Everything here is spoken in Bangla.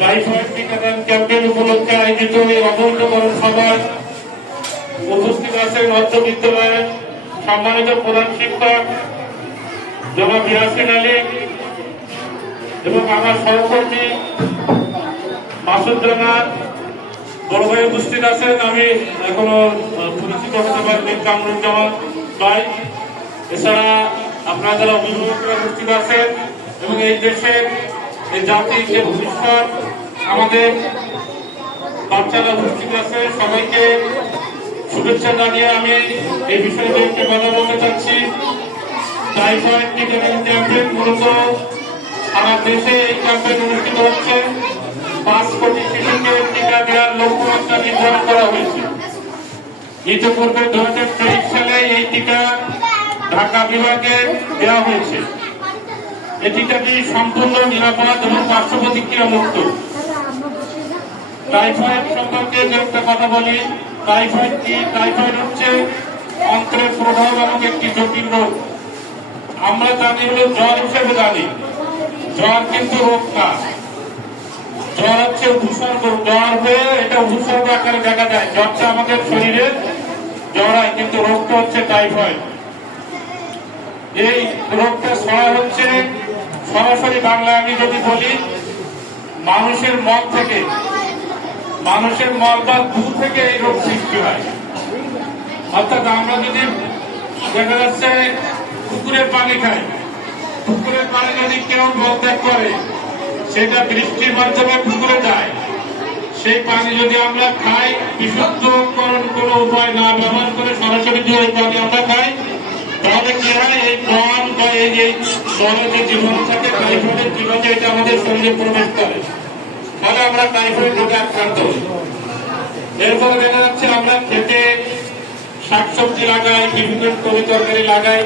টাইফয়েড টিকাদান ক্যাম্পেইন উপলক্ষে আয়োজিত এই অবৈধকরণ সভায় উপস্থিত আছেন মধ্য বিদ্যালয়ের সম্মানিত প্রধান শিক্ষক জনাব ইয়াসিন আলী এবং আমার সহকর্মী মাসুদ রানা বড় ভাই উপস্থিত আছেন। আমি এখনো পরিচিত হতে পারিনি কামরুজ্জামান ভাই। এছাড়া আপনারা যারা অভিভাবকরা উপস্থিত আছেন এবং এই দেশের এই জাতির যে ভবিষ্যৎ আমাদের বাচ্চারা উপস্থিত আছে, সবাইকে শুভেচ্ছা জানিয়ে আমি এই বিষয়ে একটি কথা বলতে চাচ্ছি। টাইফয়েড টিকাদান ক্যাম্পেইন মূলত সারা দেশে এই ক্যাম্পেইন অনুষ্ঠিত হচ্ছে। 5 কোটি শিশুকে টিকা দেওয়ার লক্ষ্যমাত্রা নির্ধারণ করা হয়েছে। ইতিপূর্বে 2023 সালে এই টিকা ঢাকা বিভাগে দেওয়া হয়েছে। এই টিকাটি সম্পূর্ণ নিরাপদ এবং পার্শ্ব প্রতিক্রিয়া মুক্ত। টাইফয়েড সম্পর্কে যে একটা কথা বলি, টাইফয়েড কি? টাইফয়েড হচ্ছে অন্ত্রের প্রভাব এবং একটি জটিল রোগ। আমরা জানি হলো জ্বর হিসেবে জানি, জ্বর কিন্তু রোগ না। জ্বর হচ্ছে উপসর্গ, জ্বর হয়ে এটা উপসর্গ আকারে দেখা যায়। জ্বরটা আমাদের শরীরে জ্বর হয়, কিন্তু রোগটা হচ্ছে টাইফয়েড। এই রোগটা ছড়ায় হচ্ছে সরাসরি বাংলা আমি যদি বলি, মানুষের মল থেকে, মানুষের মল বা গু থেকে এই রোগ সৃষ্টি হয়। অর্থাৎ আমরা যদি দেখা যাচ্ছে পুকুরের পানি খাই, পুকুরের পানি যদি কেউ মলত্যাগ করে, সেটা বৃষ্টির মাধ্যমে পুকুরে যায়। সেই পানি যদি আমরা খাই, বিশুদ্ধকরণ কোনো উপায় না ব্যবহার করে সরাসরি যদি ওই পানি আমরা খাই, তাহলে কি হয়? এই প্রাণ বা এই যে জলে যে জীবাণু থাকে, টাইফয়েডের জীবাণু এটা আমাদের শরীরে প্রবেশ করে, ফলে আমরা টাইফয়েড রোগে আক্রান্ত হই। এর ফলে দেখা যাচ্ছে আমরা খেতে শাকসবজি লাগাই, বিভিন্ন তরি তরকারি লাগাই,